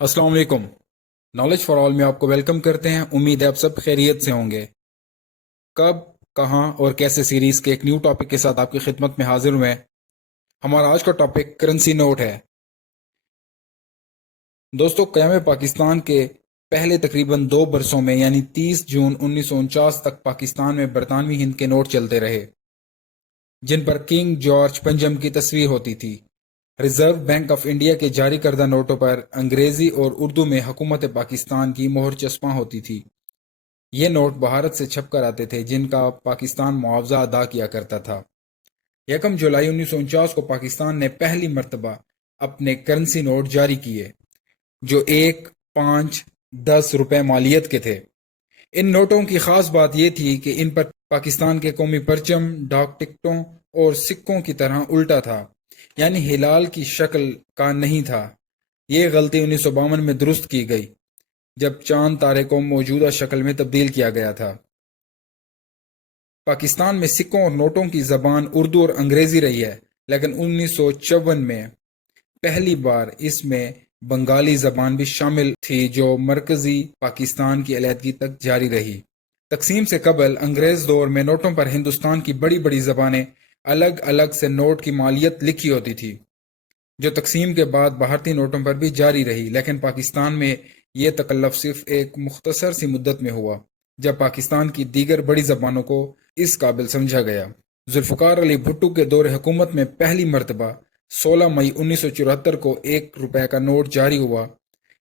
السلام علیکم۔ Knowledge for all میں آپ کو ویلکم کرتے ہیں۔ امید ہے آپ سب خیریت سے ہوں گے۔ کب، کہاں اور کیسے سیریز کے ایک نیو ٹاپک کے ساتھ آپ کی خدمت میں حاضر ہوئے ہیں۔ ہمارا آج کا ٹاپک کرنسی نوٹ ہے۔ دوستو، قیام پاکستان کے پہلے تقریباً 2 برسوں میں یعنی 30 جون 1949 تک پاکستان میں برطانوی ہند کے نوٹ چلتے رہے، جن پر کنگ جارج پنجم کی تصویر ہوتی تھی۔ ریزرو بینک آف انڈیا کے جاری کردہ نوٹوں پر انگریزی اور اردو میں حکومت پاکستان کی مہر چسپاں ہوتی تھی۔ یہ نوٹ بھارت سے چھپ کر آتے تھے، جن کا پاکستان معاوضہ ادا کیا کرتا تھا۔ 1 جولائی 1949 کو پاکستان نے پہلی مرتبہ اپنے کرنسی نوٹ جاری کیے، جو 1، 5، 10 روپے مالیت کے تھے۔ ان نوٹوں کی خاص بات یہ تھی کہ ان پر پاکستان کے قومی پرچم، ڈاک ٹکٹوں اور سکوں کی طرح الٹا تھا، یعنی ہلال کی شکل کا نہیں تھا۔ یہ غلطی 1952 میں درست کی گئی، جب چاند تارے کو موجودہ شکل میں تبدیل کیا گیا تھا۔ پاکستان میں سکوں اور نوٹوں کی زبان اردو اور انگریزی رہی ہے، لیکن 1954 میں پہلی بار اس میں بنگالی زبان بھی شامل تھی، جو مرکزی پاکستان کی علیحدگی تک جاری رہی۔ تقسیم سے قبل انگریز دور میں نوٹوں پر ہندوستان کی بڑی بڑی زبانیں الگ الگ سے نوٹ کی مالیت لکھی ہوتی تھی، جو تقسیم کے بعد بھارتی نوٹوں پر بھی جاری رہی، لیکن پاکستان میں یہ تکلف صرف ایک مختصر سی مدت میں ہوا، جب پاکستان کی دیگر بڑی زبانوں کو اس قابل سمجھا گیا۔ ذوالفقار علی بھٹو کے دور حکومت میں پہلی مرتبہ 16 مئی 1974 کو 1 روپے کا نوٹ جاری ہوا۔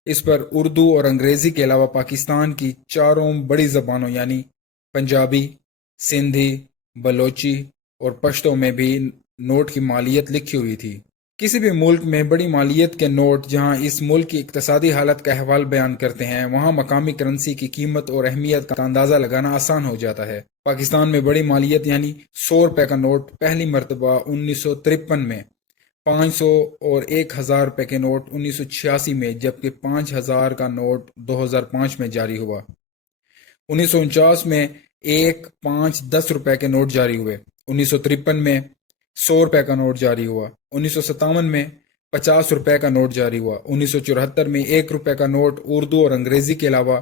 اس پر اردو اور انگریزی کے علاوہ پاکستان کی 4 بڑی زبانوں یعنی پنجابی، سندھی، بلوچی اور پشتو میں بھی نوٹ کی مالیت لکھی ہوئی تھی۔ کسی بھی ملک میں بڑی مالیت کے نوٹ جہاں اس ملک کی اقتصادی حالت کا احوال بیان کرتے ہیں، وہاں مقامی کرنسی کی قیمت اور اہمیت کا اندازہ لگانا آسان ہو جاتا ہے۔ پاکستان میں بڑی مالیت یعنی 100 روپے کا نوٹ پہلی مرتبہ 1953 میں، 500 اور 1000 روپے کے نوٹ 1986 میں، جبکہ 5000 کا نوٹ 2005 میں جاری ہوا۔ 1949 میں 1، 5، 10 روپے کے نوٹ جاری ہوئے۔ 1953 میں 100 روپے کا نوٹ جاری ہوا۔ 1957 میں 50 روپے کا نوٹ جاری ہوا۔ 1974 میں 1 روپے کا نوٹ اردو اور انگریزی کے علاوہ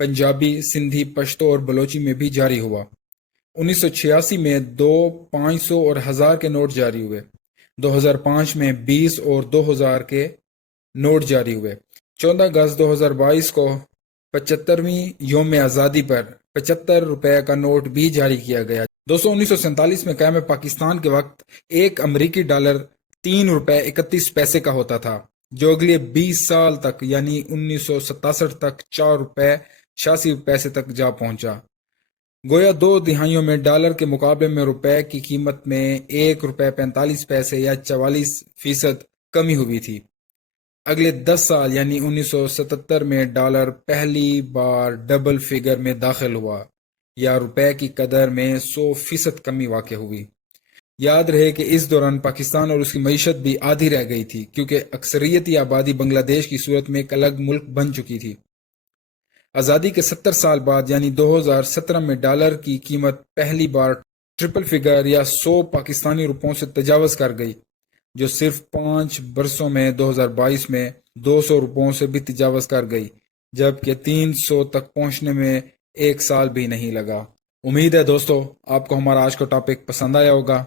پنجابی، سندھی، پشتو اور بلوچی میں بھی جاری ہوا۔ 1986 میں 2، 500 اور 1000 کے نوٹ جاری ہوئے۔ 2005 میں 20 اور 2000 کے نوٹ جاری ہوئے۔ 14 اگست 2022 کو 75ویں یوم آزادی پر 75 روپے کا نوٹ بھی جاری کیا گیا۔ 1947 میں قیام پاکستان کے وقت 1 امریکی ڈالر 3 روپے 31 پیسے کا ہوتا تھا، جو اگلے 20 سال تک یعنی 1967 تک 4 روپے 86 پیسے تک جا پہنچا۔ گویا 2 دہائیوں میں ڈالر کے مقابلے میں روپے کی قیمت میں 1 روپے 45 پیسے یا 44% کمی ہوئی تھی۔ اگلے 10 سال یعنی 1977 میں ڈالر پہلی بار ڈبل فگر میں داخل ہوا، یا روپے کی قدر میں 100% کمی واقع ہوئی۔ یاد رہے کہ اس دوران پاکستان اور اس کی معیشت بھی آدھی رہ گئی تھی، کیونکہ اکثریتی آبادی بنگلہ دیش کی صورت میں ایک الگ ملک بن چکی تھی۔ آزادی کے 70 سال بعد یعنی 2017 میں ڈالر کی قیمت پہلی بار ٹرپل فگر یا 100 پاکستانی روپوں سے تجاوز کر گئی، جو صرف 5 برسوں میں 2022 میں 200 روپوں سے بھی تجاوز کر گئی، جبکہ 300 تک پہنچنے میں 1 سال بھی نہیں لگا۔ امید ہے دوستو آپ کو ہمارا آج کا ٹاپک پسند آیا ہوگا۔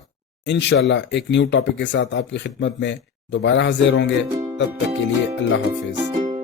انشاءاللہ ایک نیو ٹاپک کے ساتھ آپ کی خدمت میں دوبارہ حاضر ہوں گے۔ تب تک کے لیے اللہ حافظ۔